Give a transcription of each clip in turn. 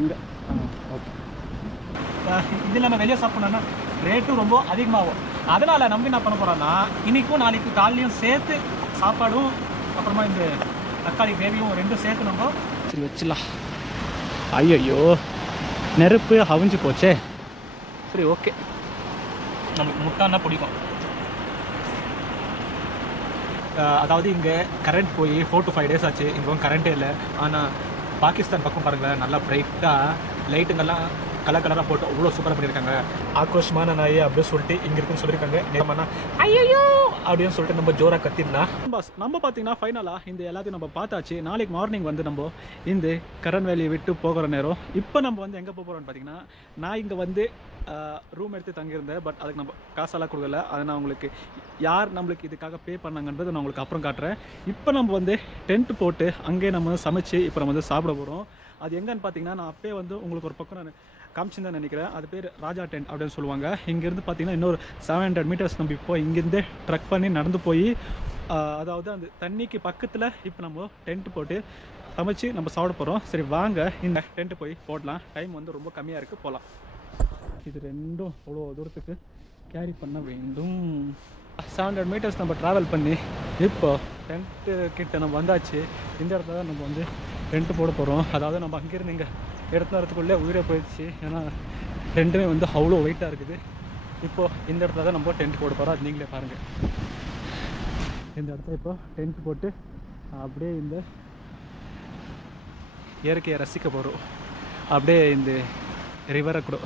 இங்கே ஓகே. இதில் நம்ம வெளியே சாப்பிட்ணுன்னா ரேட்டும் ரொம்ப அதிகமாகும். அதனால் நம்ம என்ன பண்ண போகிறோன்னா இன்றைக்கும் நாளைக்கு காலையும் சேர்த்து சாப்பாடும் அப்புறமா இந்த தக்காளி கிரேவியும் ரெண்டும் சேர்த்து நம்ம சரி வச்சிடலாம். ஐயோ நெருப்பு அவிஞ்சு போச்சே. சரி ஓகே, நமக்கு முட்டைன்னா பிடிக்கும். அதாவது இங்கே கரண்ட் போய் 4 to 5 days ஆச்சு. இங்கே கரண்ட்டே இல்லை. ஆனால் பாகிஸ்தான் பக்கம் பாருங்களேன், நல்லா பிரைட்டாக லைட்டுங்கெல்லாம் கலர் கலராக போட்டு அவ்வளோ சூப்பராக பண்ணியிருக்காங்க. ஆக்ரோஷமான நாய் அப்படின்னு சொல்லிட்டு இங்கே இருக்குன்னு சொல்லியிருக்காங்க. நேரமானா ஐயோ அப்படின்னு சொல்லிட்டு நம்ம ஜோராக கத்திடலாம். நம்ம பார்த்தீங்கன்னா ஃபைனலாக இந்த எல்லாத்தையும் நம்ம பார்த்தாச்சு. நாளைக்கு மார்னிங் வந்து நம்ம இந்த கரண் வேலியை விட்டு போகிற நேரம். இப்போ நம்ம வந்து எங்கே போகிறோம்னு பார்த்தீங்கன்னா, நான் இங்கே வந்து ரூம் எடுத்து தங்கியிருந்தேன். பட் அதுக்கு நம்ம காசெல்லாம் கொடுக்கல. அதை நான் உங்களுக்கு யார் நம்மளுக்கு இதுக்காக பே பண்ணாங்கன்றது நான் உங்களுக்கு அப்புறம் காட்டுறேன். இப்போ நம்ம வந்து டென்ட் போட்டு அங்கேயே நம்ம சமைச்சு இப்போ நம்ம வந்து சாப்பிட போகிறோம். அது எங்கன்னு பார்த்தீங்கன்னா, நான் அப்பயே வந்து உங்களுக்கு ஒரு பக்கம் நான் காமிச்சுன்னு நினைக்கிறேன். அது பேர் ராஜா டென்ட் அப்படின்னு சொல்லுவாங்க. இங்கேருந்து பார்த்தீங்கன்னா இன்னொரு 700 meters நம்ம இப்போ இங்கேருந்து ட்ரக் பண்ணி நடந்து போய் அதாவது அந்த தண்ணிக்கு பக்கத்தில் இப்போ நம்ம டென்ட் போட்டு சமைச்சு நம்ம சாப்பிட போகிறோம். சரி வாங்க இந்த டென்ட்டு போய் போடலாம். டைம் வந்து ரொம்ப கம்மியாக இருக்குது, போகலாம். இது ரெண்டும் அவ்வளோ தூரத்துக்கு கேரி பண்ண வேண்டும். 700 meters நம்ம ட்ராவல் பண்ணி இப்போ டென்ட்டு கிட்ட நம்ம வந்தாச்சு. இந்த இடத்துல தான் நம்ம வந்து டென்ட்டு போட போகிறோம். அதாவது நம்ம அங்கேருந்து இங்கே எடுத்து வரத்துக்குள்ளே உயிரை போயிடுச்சு. ஏன்னா டென்ட்டுமே வந்து அவ்வளோ வெயிட்டாக இருக்குது. இப்போது இந்த இடத்துல தான் நம்ம டென்ட் போட போகிறோம். அது நீங்களே பாருங்கள். இந்த இடத்துல இப்போ டென்ட் போட்டு அப்படியே இந்த இயற்கையை ரசிக்க போகிறோம். அப்படியே இந்த ரிவரை கூட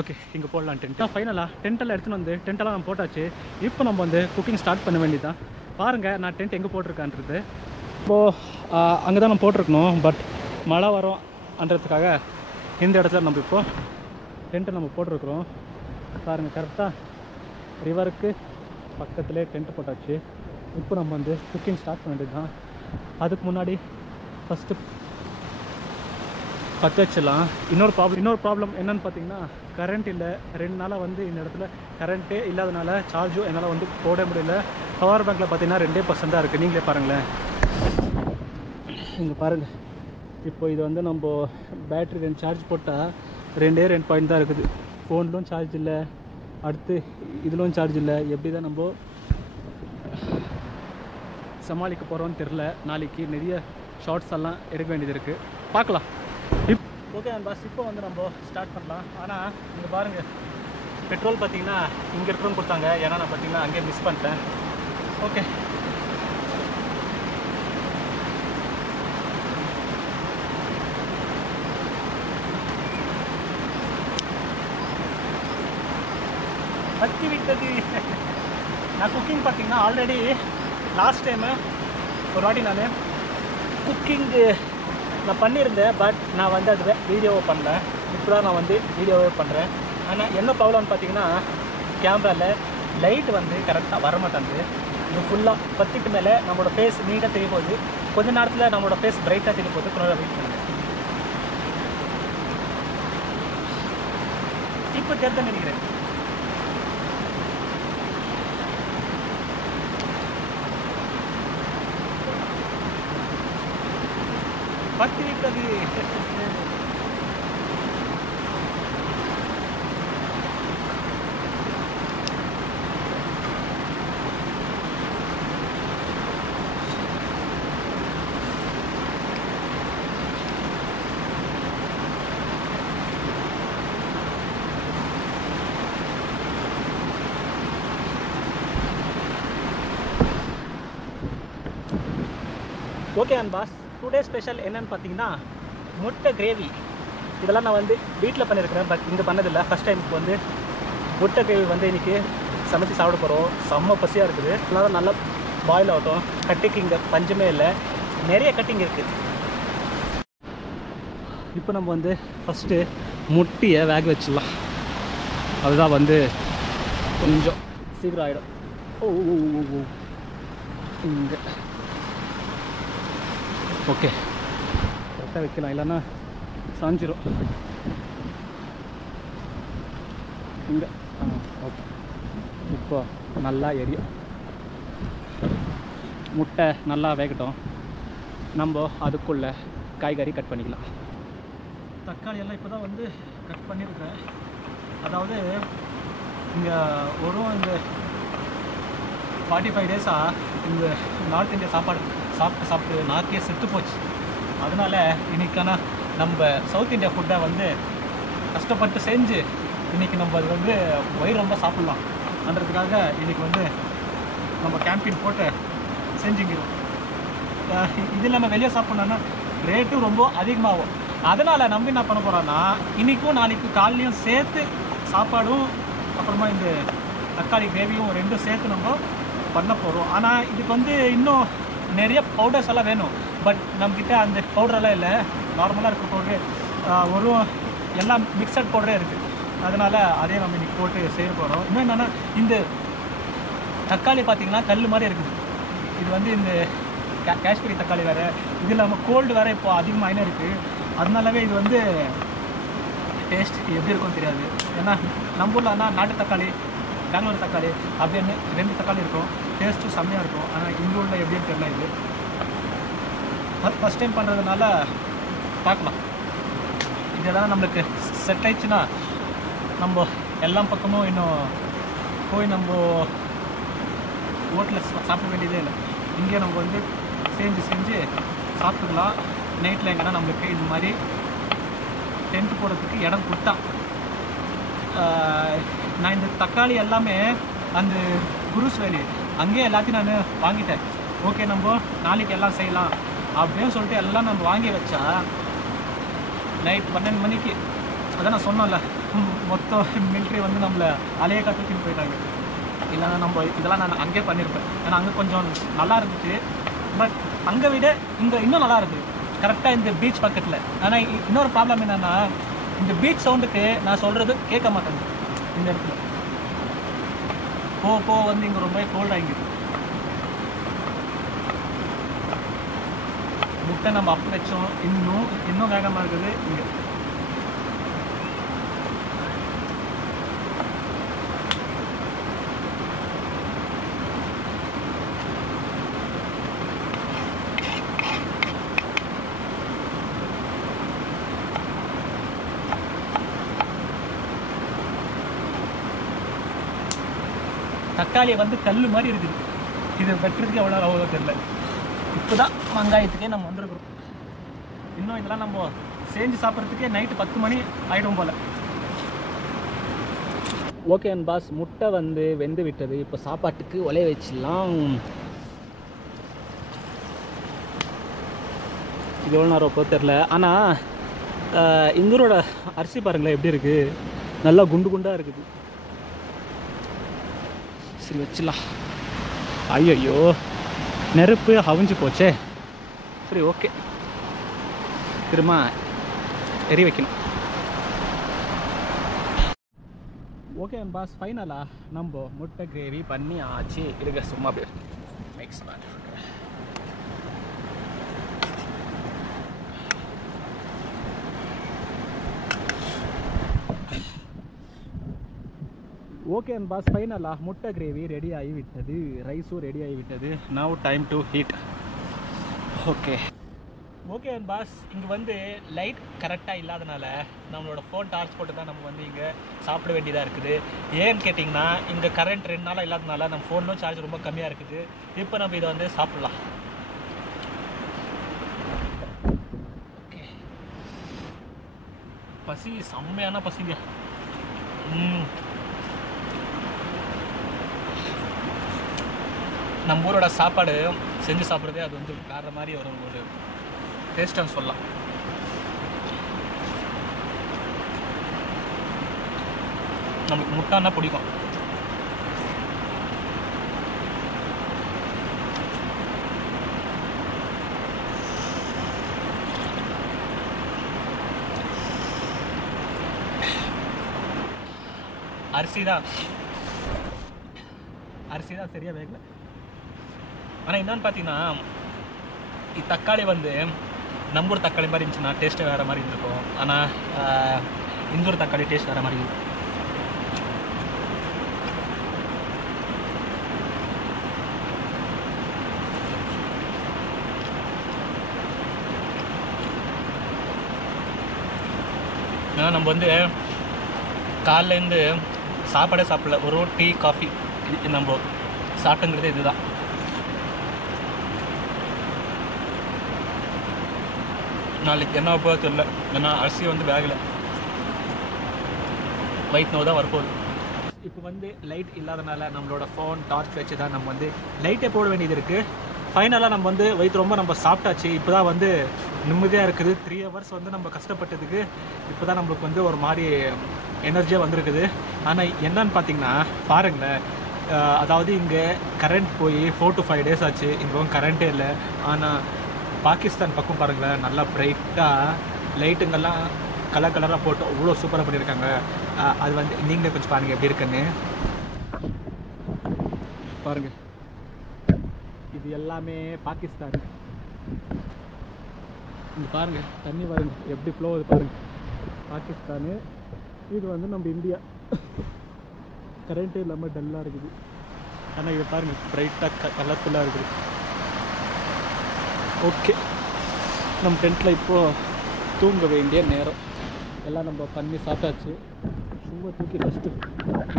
ஓகே இங்கே போடலாம். டென்ட் ஃபைனலாக டென்ட்டெல்லாம் எடுத்துன்னு வந்து டென்ட்டெல்லாம் நம்ம போட்டாச்சு. இப்போ நம்ம வந்து குக்கிங் ஸ்டார்ட் பண்ண வேண்டியதான். பாருங்கள் நான் டென்ட் எங்கே போட்டிருக்கான்றது. இப்போது அங்கே தான் நம்ம போட்டிருக்கணும். பட் மழை வரும்ன்றதுக்காக இந்த இடத்துல நம்ம இப்போது டென்ட்டை நம்ம போட்டிருக்கிறோம். பாருங்கள் கரெக்டாக ரிவருக்கு பக்கத்துலேயே டென்ட் போட்டாச்சு. இப்போ நம்ம வந்து குக்கிங் ஸ்டார்ட் பண்ண வேண்டியது தான். அதுக்கு முன்னாடி ஃபஸ்ட்டு பற்ற வச்சிடலாம். இன்னொரு ப்ராப்ளம் என்னென்னு பார்த்தீங்கன்னா, கரண்ட் இல்லை. 2 நாளாக வந்து இந்த இடத்துல கரண்ட்டே இல்லாதனால சார்ஜும் என்னால் வந்து போட முடியல. பவர் பேங்க்கில் பார்த்தீங்கன்னா 2% தான் இருக்குது. நீங்களே பாருங்களேன், இங்கே பாருங்கள். இப்போ இது வந்து நம்ம பேட்ரி 2 சார்ஜ் போட்டால் 2 பாயிண்ட் தான் இருக்குது. ஃபோன்லும் சார்ஜ் இல்லை, அடுத்து இதுலும் சார்ஜ் இல்லை. எப்படி தான் நம்ம சமாளிக்க போகிறோன்னு தெரில. நாளைக்கு நிறைய ஷார்ட்ஸ் எல்லாம் எடுக்க வேண்டியது இருக்குது, பார்க்கலாம். ஓகே பாஸ், இப்போ வந்து நம்ம ஸ்டார்ட் பண்ணலாம். ஆனால் இங்கே பாருங்கள், பெட்ரோல் பார்த்தீங்கன்னா இங்கே இருக்கிறோன்னு கொடுத்தாங்க. ஏன்னா நான் பார்த்தீங்கன்னா அங்கேயே மிஸ் பண்ணிட்டேன். ஓகே பற்றி விட்டது. நான் குக்கிங் பார்த்தீங்கன்னா ஆல்ரெடி லாஸ்ட் டைமு ஒரு வாட்டி நான் குக்கிங்கு நான் பண்ணியிருந்தேன். பட் நான் வந்து அது வீடியோவை பண்ணல. இப்போ தான் நான் வந்து வீடியோவே பண்ணுறேன். ஆனால் என்ன ப்ராப்ளம்னு பார்த்தீங்கன்னா, கேமராவில் லைட் வந்து கரெக்டாக வரமாட்டேங்குது. இது ஃபுல்லாக பத்திட்டு மேலே நம்மளோட ஃபேஸ் நீட்டாக தெரிய போகுது. கொஞ்ச நேரத்தில் நம்மளோட ஃபேஸ் பிரைட்டாக தெரிய போகுது. கொஞ்சம் வெயிட் பண்ணுங்கள். இப்போ தெரிஞ்சு நினைக்கிறேன். பற்றி விட்டது. ஓகே பாஸ், டுடே ஸ்பெஷல் என்னன்னு பார்த்தீங்கன்னா முட்டை கிரேவி. இதெல்லாம் நான் வந்து வீட்டில் பண்ணியிருக்கிறேன், பட் இங்கே பண்ணதில்லை. ஃபஸ்ட் டைமுக்கு வந்து முட்டை கிரேவி வந்து இன்றைக்கி சமைச்சு சாப்பிட போகிறோம். செம்ம பசியாக இருக்குது. அதனால் நல்லா பாயில் ஆகட்டும். கட்டிக்கு இங்கே பஞ்சமே இல்லை, நிறைய கட்டிங் இருக்குது. இப்போ நம்ம வந்து ஃபஸ்ட்டு முட்டையை வேக வச்சிடலாம். அதுதான் வந்து கொஞ்சம் சீக்கிரம் ஆகிடும். ஓ இங்கே ஓகே கரெக்டாக வைக்கலாம், இல்லைன்னா சாஞ்சிரும். இங்கே ஓகே. இப்போ நல்லா எரியும். முட்டை நல்லா வேகட்டும். நம்ம அதுக்குள்ளே காய்கறி கட் பண்ணிக்கலாம். தக்காளி எல்லாம் இப்போ தான் வந்து கட் பண்ணியிருக்கிறேன். அதாவது இங்கே இந்த 45 டேஸாக இந்த நார்த் இந்தியா சாப்பிட்டு நாக்கே செத்து போச்சு. அதனால் இன்றைக்கான நம்ம சவுத் இந்தியா ஃபுட்டை வந்து கஷ்டப்பட்டு செஞ்சு இன்றைக்கி நம்ம அது வந்து வயிறு ரொம்ப சாப்பிட்லாம்ன்றதுக்காக இன்றைக்கி வந்து நம்ம கேம்பெயின் போட்டு செஞ்சுக்கிறோம். இது இல்லாமல் வெளியே சாப்பிட்ணுன்னா ரேட்டும் ரொம்ப அதிகமாகும். அதனால் நம்ம என்ன பண்ண போகிறோன்னா இன்றைக்கும் நாளைக்கு காலையிலையும் சேர்த்து சாப்பாடும் அப்புறமா இந்த தக்காளி கிரேவியும் ரெண்டும் சேர்த்து நம்ம பண்ண போகிறோம். ஆனால் இதுக்கு வந்து இன்னும் நிறைய பவுடர்ஸ் எல்லாம் வேணும். பட் நம்மக்கிட்ட அந்த பவுடரெல்லாம் இல்லை. நார்மலாக இருக்க பவுட்ரு ஒரு எல்லாம் மிக்சட் பவுடரே இருக்குது. அதனால் அதே நம்ம இன்றைக்கி போட்டு செய்ய போகிறோம். இன்னும் என்னென்னா இந்த தக்காளி பார்த்திங்கன்னா கல் மாதிரி இருக்குது. இது வந்து இந்த காஷ்மீரி தக்காளி வேறு, இது இல்லாமல் கோல்டு வேறு இப்போ அதிகமாக இருக்குது. அதனாலவே இது வந்து டேஸ்ட் எப்படி இருக்கும்னு தெரியாது. ஏன்னா நம்ம ஊர்லன்னா நாட்டு தக்காளி, பெங்களூர் தக்காளி அப்படின்னு 2 தக்காளி இருக்கும். டேஸ்ட்டும் செம்மையாக இருக்கும். ஆனால் இந்த ஊரில் எப்படின்னு தெரியல. இது ஃபஸ்ட் டைம் பண்ணுறதுனால பார்க்கலாம். இதெல்லாம் நம்மளுக்கு செட் ஆயிடுச்சுன்னா நம்ம எல்லா பக்கமும் இன்னும் போய் நம்ம ஹோட்டலில் சாப்பிட வேண்டியதே இல்லை. இங்கே நம்ம வந்து செஞ்சு சாப்பிட்டுக்கலாம். நைட்டில் எங்கன்னா நம்மளுக்கு இது மாதிரி டென்ட் போடுறதுக்கு இடம் கொடுத்தா. நான் இந்த தக்காளி எல்லாமே அந்த குருஸ் வேலி அங்கேயே எல்லாத்தையும் நான் வாங்கிட்டேன். ஓகே, நம்ம நாளைக்கு எல்லாம் செய்யலாம் அப்படின்னு சொல்லிட்டு எல்லாம் நம்ம வாங்கி வச்சா நைட் 12 மணிக்கு, அதான் நான் சொன்னேன்ல, மொத்தம் மிலிட்ரி வந்து நம்மளை அலைய கற்றுக்கின்னு போயிட்டாங்க. இல்லைன்னா நம்ம இதெல்லாம் நான் அங்கேயே பண்ணியிருப்பேன். ஏன்னா அங்கே கொஞ்சம் நல்லா இருந்துச்சு. பட் அங்கே விட இங்கே இன்னும் நல்லா இருக்குது, கரெக்டாக இந்த பீச் பக்கத்தில். ஆனால் இன்னொரு ப்ராப்ளம் என்னென்னா இந்த பீச் சவுண்டுக்கு நான் சொல்கிறது கேட்க மாட்டேங்குது. இந்த இடத்துல போ வந்து இங்கே ரொம்ப கோல்ட் ஆகிங்குது. முட்டை நம்ம அப்போ வச்சோம், இன்னும் வேகமாக இருக்குது. இங்கே தக்காளி வந்து கல் மாதிரி இருக்குது. இது வெட்டுறதுக்கு எவ்வளோ அவ்வளோ தெரியல. இப்போ தான் வெங்காயத்துக்கே நம்ம வந்துருக்குறோம். இன்னும் இதெல்லாம் நம்ம செஞ்சு சாப்பிட்றதுக்கே நைட்டு 10 மணி ஆகிடும் போல். ஓகே அண்ட் பாஸ், முட்டை வந்து வெந்து விட்டது. இப்போ சாப்பாட்டுக்கு ஒலைய வச்சிடலாம். இது எவ்வளோ நேரம் போக தெரில. ஆனால் இந்தூரோட அரிசி பாருங்களேன் எப்படி இருக்குது, நல்லா குண்டு குண்டாக இருக்குது. சரி வச்சிடலாம். ஐயோ நெருப்பு அவிஞ்சு போச்சே. சரி ஓகே, திரும்ப எரி வைக்கணும். ஓகே பாஸ், ஃபைனலாக நம்ம முட்டை கிரேவி பண்ணி ஆச்சு. இருக்க சும்மா அப்படியே மிக்ஸ் பண்ணி. ஓகே அண்ட் பாஸ், ஃபைனலாக முட்டை கிரேவி ரெடி ஆகிவிட்டது. ரைஸும் ரெடி ஆகிவிட்டது. Now time to heat. Okay and boss, இங்கே வந்து லைட் கரெக்டாக இல்லாதனால நம்மளோட ஃபோன் டார்ச் போட்டு தான் நம்ம வந்து இங்கே சாப்பிட வேண்டியதாக இருக்குது. ஏன்னு கேட்டிங்கன்னா இங்கே கரண்ட் 2 நாளாக இல்லாதனால நம்ம ஃபோனும் சார்ஜ் ரொம்ப கம்மியாக இருக்குது. இப்போ நம்ம இதை வந்து சாப்பிட்லாம். ஓகே, பசி செம்மையான பசிங்க. நம்ம ஊரோட சாப்பாடு செஞ்சு சாப்பிட்றதே அது வந்து கார மாதிரி ஒரு டேஸ்ட்டுன்னு சொல்லலாம். நமக்கு முட்டைன்னா பிடிக்கும். அரிசி தான் சரியாக வேகலை. ஆனால் என்னன்னு பார்த்தீங்கன்னா தக்காளி வந்து நம்ம ஊர் தக்காளி மாதிரி இருந்துச்சுன்னா டேஸ்ட்டு வேறு மாதிரி இருந்திருக்கும். ஆனால் இந்த ஊர் தக்காளி டேஸ்ட் வேறு மாதிரி இருக்கும். ஏன்னா நம்ம வந்து காலையிலேருந்து சாப்பாடே சாப்பிடல, ஒரு டீ காஃபி நம்ம சாப்பிட்டுங்கிறது இதுதான். நாளைக்கு என்ன போக தெரியல, ஏன்னா அரிசி வந்து வேகலை, வயிற்று நோவு தான் வரப்போகுது. இப்போ வந்து லைட் இல்லாதனால நம்மளோட ஃபோன் டார்ச் வச்சு தான் நம்ம வந்து லைட்டே போட வேண்டியது இருக்குது. ஃபைனலாக நம்ம வந்து வயிற்று ரொம்ப நம்ம சாப்பிட்டாச்சு. இப்போ தான் வந்து நிம்மதியாக இருக்குது. 3 hours வந்து நம்ம கஷ்டப்பட்டதுக்கு இப்போ தான் நம்மளுக்கு வந்து ஒரு மாதிரி எனர்ஜியாக வந்திருக்குது. ஆனால் என்னன்னு பார்த்தீங்கன்னா பாருங்களேன், அதாவது இங்கே கரண்ட் போய் 4 to 5 days ஆச்சு. இங்கே கரண்ட்டே இல்லை. ஆனால் பாகிஸ்தான் பக்கம் பாருங்களேன், நல்லா பிரைட்டாக லைட்டுங்கெல்லாம் கலர் கலராக போட்டு அவ்வளோ சூப்பராக பண்ணியிருக்காங்க. அது வந்து நீங்களே கொஞ்சம் பாருங்கள் எப்படி இருக்குன்னு. பாருங்கள், இது எல்லாமே பாகிஸ்தான். இங்கே பாருங்கள், தண்ணி பாருங்க எப்படி ஃப்ளோ அது பாருங்கள். பாகிஸ்தானு, இது வந்து நம்ம இந்தியா. கரண்ட்டே இல்லாமல் டல்லாக இருக்குது. ஆனால் இது பாருங்கள் பிரைட்டாக கலர்ஃபுல்லாக இருக்குது. ஓகே, நம்ம டென்ட்டில் இப்போது தூங்க வேண்டிய நேரம். எல்லாம் நம்ம பண்ணி சாப்பிட்டாச்சு. ஷூவை தூக்கி ஃபஸ்ட்டு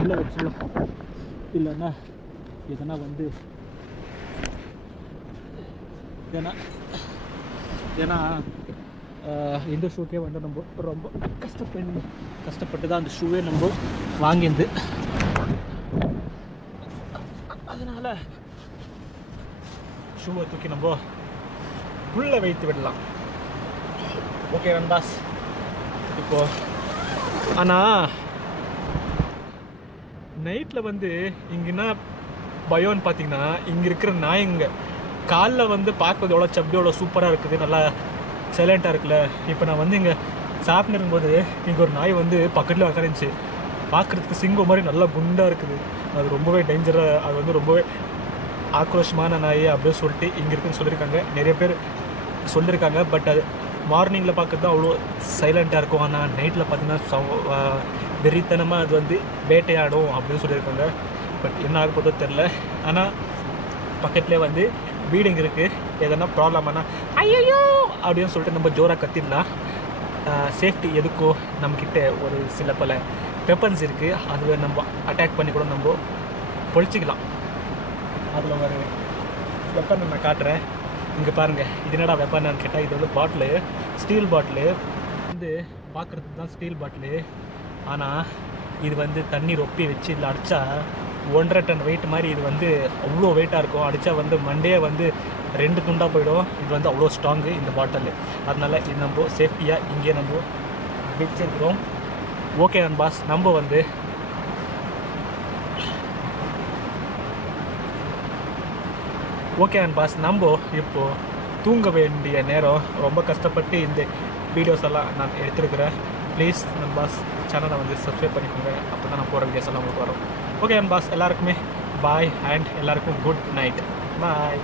உள்ளே வச்சுக்கலாம், இல்லைன்னா எதனா வந்து ஏன்னா இந்த ஷூக்கே வந்து நம்ம ரொம்ப கஷ்டப்பட்டு தான் அந்த ஷூவே நம்ம வாங்கியிருந்து. அதனால் ஷூவை தூக்கி நம்ம உள்ளே வைத்து விடலாம். ஓகே நண்பாஸ், இப்போது ஆனால் நைட்டில் வந்து இங்கன்னா பயோன்னு பார்த்தீங்கன்னா இங்கே இருக்கிற நாய்ங்க காலில் வந்து பார்க்குறது எவ்வளோ சப்பியோட சூப்பராக இருக்குது, நல்லா சைலண்ட்டாக இருக்குல்ல. இப்போ நான் வந்து இங்கே சாப்பிட்டு இருக்கும்போது இங்கே ஒரு நாய் வந்து பக்கத்தில் உட்காந்துச்சு. பார்க்குறதுக்கு சிங்கம் மாதிரி நல்லா குண்டாக இருக்குது. அது ரொம்பவே டேஞ்சராக, அது வந்து ரொம்பவே ஆக்ரோஷமான நாய் அப்படின்னு சொல்லிட்டு இங்கே இருக்குன்னு சொல்லியிருக்காங்க. நிறைய பேர் சொல்லியிருக்காங்க. பட் அது மார்னிங்கில் பார்க்குறது அவ்வளோ சைலண்ட்டாக இருக்கும். ஆனால் நைட்டில் பார்த்தீங்கன்னா வெறித்தனமாக அது வந்து வேட்டையாடும் அப்படின்னு சொல்லியிருக்காங்க. பட் என்ன ஆக போதோ தெரில. ஆனால் பக்கத்துலேயே வந்து வீடுங்க இருக்குது. எதனா ப்ராப்ளம் ஆனால் ஐயோ அப்படின்னு சொல்லிட்டு நம்ம ஜோராக கத்திடலாம். சேஃப்டி எதுக்கோ நம்மக்கிட்ட ஒரு சில பல வெப்பன்ஸ் இருக்குது. அதில் நம்ம அட்டாக் பண்ணி கூட நம்ம பொழிச்சிக்கலாம். அதில் ஒரு வெப்பன் நான் காட்டுறேன். இங்கே பாருங்கள், இது என்னடா வெப்பன்னு கேட்டால் இது வந்து பாட்டிலு, ஸ்டீல் பாட்டிலு. வந்து பார்க்குறதுக்கு தான் ஸ்டீல் பாட்டிலு. ஆனால் இது வந்து தண்ணி ரொப்பி வச்சு இதில் அடித்தா 1.5 ton வெயிட் மாதிரி இது வந்து அவ்வளோ வெயிட்டாக இருக்கும். அடித்தா வந்து மண்டே வந்து 2 துண்டாக போயிடும். இது வந்து அவ்வளோ ஸ்ட்ராங்கு இந்த பாட்டில். அதனால் இது நம்ம சேஃப்டியாக இங்கே நம்ம வச்சுருக்கிறோம். ஓகே நண்பாஸ், நம்ம வந்து இப்போது தூங்க வேண்டிய நேரம். ரொம்ப கஷ்டப்பட்டு இந்த வீடியோஸ் எல்லாம் நான் எடுத்துருக்கிறேன். ப்ளீஸ் நண்பாஸ் சேனலை வந்து சப்ஸ்கிரைப் பண்ணிக்கோங்க. அப்போ தான் நான் போகிற வீடியோஸ் எல்லாம் உங்களுக்கு வரும். ஓகே நண்பாஸ், எல்லாருக்குமே பாய் அண்ட் எல்லாருக்கும் குட் நைட். பாய்.